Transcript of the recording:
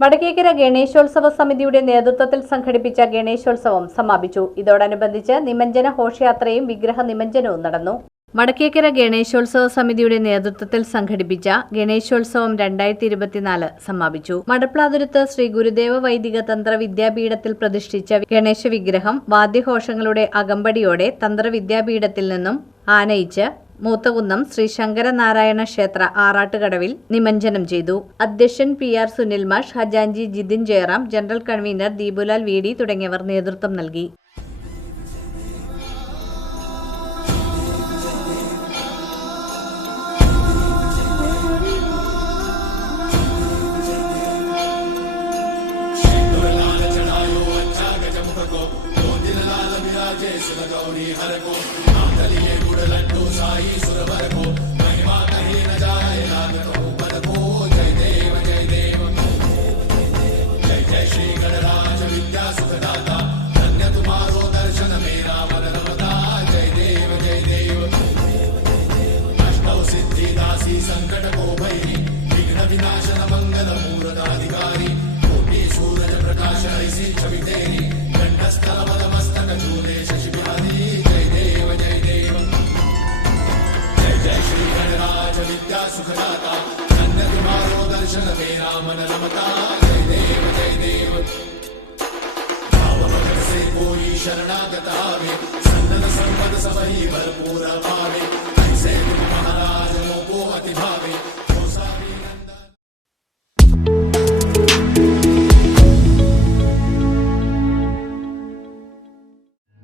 വടക്കേക്കര ഗണേശോത്സവ സമിതിയുടെ നേതൃത്വത്തിൽ സംഘടിപ്പിച്ച ഗണേശോത്സവം സമാപിച്ചു. ഇതോടനുബന്ധിച്ച് നിമജ്ജന ഘോഷയാത്രയും വിഗ്രഹ നിമജ്ജനവും നടന്നു. വടക്കേക്കര ഗണേശോത്സവ സമിതിയുടെ നേതൃത്വത്തിൽ സംഘടിപ്പിച്ച ഗണേശോത്സവം 2024 സമാപിച്ചു. മടപ്ലാതുരുത്ത് ശ്രീ ഗുരുദേവ വൈദിക തന്ത്ര വിദ്യാപീഠത്തിൽ പ്രതിഷ്ഠിച്ച ഗണേശ വിഗ്രഹം വാദ്യഘോഷങ്ങളുടെ അകമ്പടിയോടെ തന്ത്രവിദ്യാപീഠത്തിൽ നിന്നും ആനയിച്ച് മൂത്തകുന്നം ശ്രീ ശങ്കരനാരായണ ക്ഷേത്ര ആറാട്ടുകടവിൽ നിമജ്ജനം ചെയ്തു. അധ്യക്ഷൻ PR സുനിൽമാഷ്, ഖജാൻജി Jithin Jayaram, general convener Deepulal VD തുടങ്ങിയവർ നേതൃത്വം നൽകി. संकट को भैरी विघ्न विनाशन मंगल मूर्धाधिकारी कोटि सूरज प्रकाश ऐसी छवि तेरी कंठस्थल पद मस्तक झूले शशि बिहारी जय देव जय देव जय जय श्री गणराज विद्या सुखदाता धन्य तुम्हारो दर्शन मेरा मन रमता जय देव भाव भगत से कोई शरणागत आवे सन्नत संपद सबही भरपूर पावे